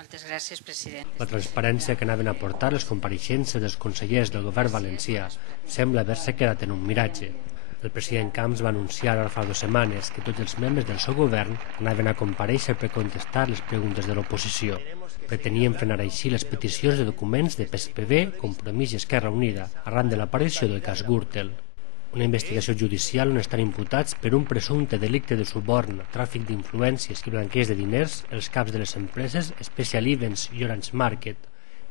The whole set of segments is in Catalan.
Moltes gràcies, president. La transparència que anaven a portar les compareixences dels consellers del govern valencià sembla haver-se quedat en un miratge. El president Camps va anunciar ara fa 2 setmanes que tots els membres del seu govern anaven a comparèixer per contestar les preguntes de l'oposició. Pretenien frenar així les peticions de documents de PSPB, Compromís i Esquerra Unida, arran de l'aparició del cas Gürtel. Una investigació judicial on estan imputats per un presumpte delicte de suborn, tràfic d'influències i blanqueig de diners els caps de les empreses Special Events i Orange Market,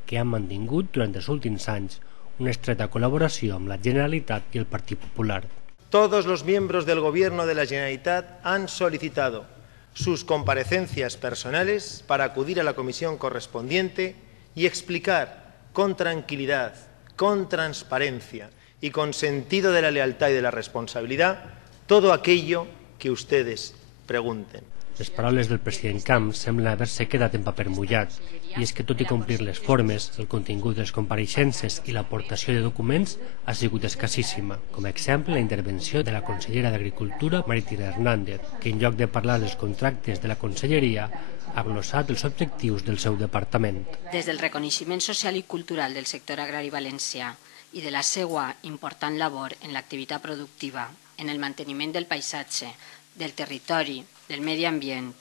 que han mantingut durant els últims anys una estreta col·laboració amb la Generalitat i el Partit Popular. Todos los miembros del Gobierno de la Generalitat han solicitado sus comparecencias personales para acudir a la comisión correspondiente y explicar con tranquilidad, con transparencia y con sentido de la lealtad y de la responsabilidad todo aquello que ustedes pregunten. Les paraules del president Camps semblen haver-se quedat en paper mullat, i és que tot i complir les formes, el contingut de les compareixences i l'aportació de documents ha sigut escassíssima. Com a exemple, la intervenció de la consellera d'Agricultura, Marítina Hernández, que en lloc de parlar dels contractes de la conselleria, ha glossat els objectius del seu departament. Des del reconeixement social i cultural del sector agrari valencià i de la seva important labor en l'activitat productiva, en el manteniment del paisatge, del territori, del medi ambient,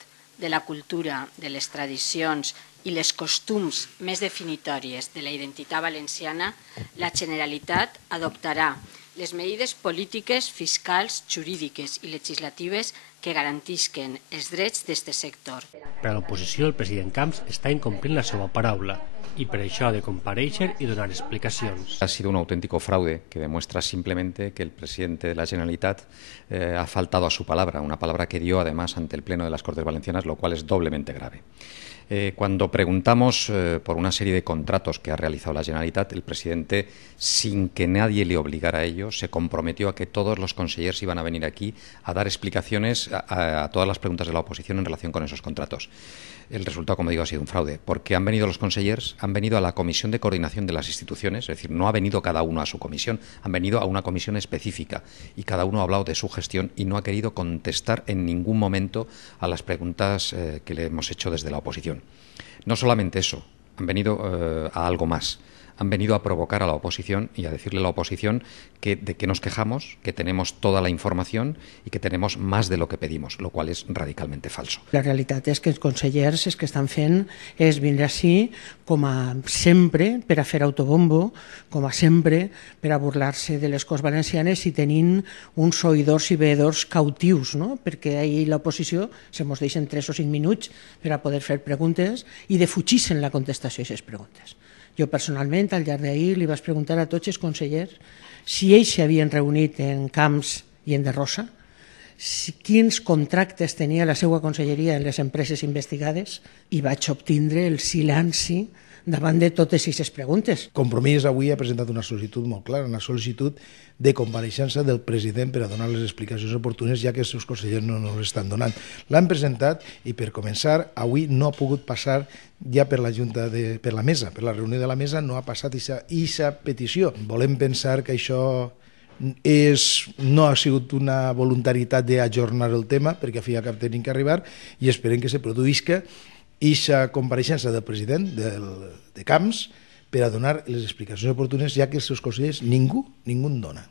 de la cultura, de les tradicions i les costums més definitòries de la identitat valenciana, la Generalitat adoptarà les mesures polítiques, fiscals, jurídiques i legislatives que garantisquen els drets d'aquest sector. Per a l'oposició, el president Camps està incomplint la seva paraula y por això ha de comparèixer y donar explicaciones. Ha sido un auténtico fraude que demuestra simplemente que el presidente de la Generalitat ha faltado a su palabra, una palabra que dio además ante el Pleno de las Cortes Valencianas, lo cual es doblemente grave. Cuando preguntamos por una serie de contratos que ha realizado la Generalitat, el presidente, sin que nadie le obligara a ello, se comprometió a que todos los consellers iban a venir aquí a dar explicaciones a todas las preguntas de la oposición en relación con esos contratos. El resultado, como digo, ha sido un fraude, porque han venido los consellers, han venido a la Comisión de Coordinación de las Instituciones, es decir, no ha venido cada uno a su comisión, han venido a una comisión específica y cada uno ha hablado de su gestión y no ha querido contestar en ningún momento a las preguntas que le hemos hecho desde la oposición. No solamente eso, han venido a algo más. Han venido a provocar a la oposición y a decirle a la oposición de que nos quejamos, que tenemos toda la información y que tenemos más de lo que pedimos, lo cual es radicalmente falso. La realitat és que els consellers el que estan fent és vindre així, com a sempre, per a fer autobombo, com a sempre, per a burlar-se de les Corts Valencianes i tenint uns oïdors i veedors cautius, no? Perquè ahir l'oposició se mos deixen 3 o 5 minuts per a poder fer preguntes i defugixen la contestació a aquestes preguntes. Jo personalment, al llarg d'ahir, li vaig preguntar a tots els consellers si ells s'havien reunit en Camps i en De Rosa, quins contractes tenia la seva conselleria en les empreses investigades, i vaig obtindre el silenci davant de totes aquestes preguntes. Compromís avui ha presentat una sol·licitud molt clara, una sol·licitud de compareixença del president per a donar les explicacions oportunes, ja que els seus consellers no les estan donant. L'han presentat i, per començar, avui no ha pogut passar ja per la Junta, per la mesa, per la reunió de la mesa, no ha passat aquesta petició. Volem pensar que això no ha sigut una voluntaritat d'ajornar el tema, perquè a fi i a cap tenim que arribar, i esperem que se produïsca aquesta compareixença del president de Camps per a donar les explicacions oportunes, ja que els seus consellers ningú en dona.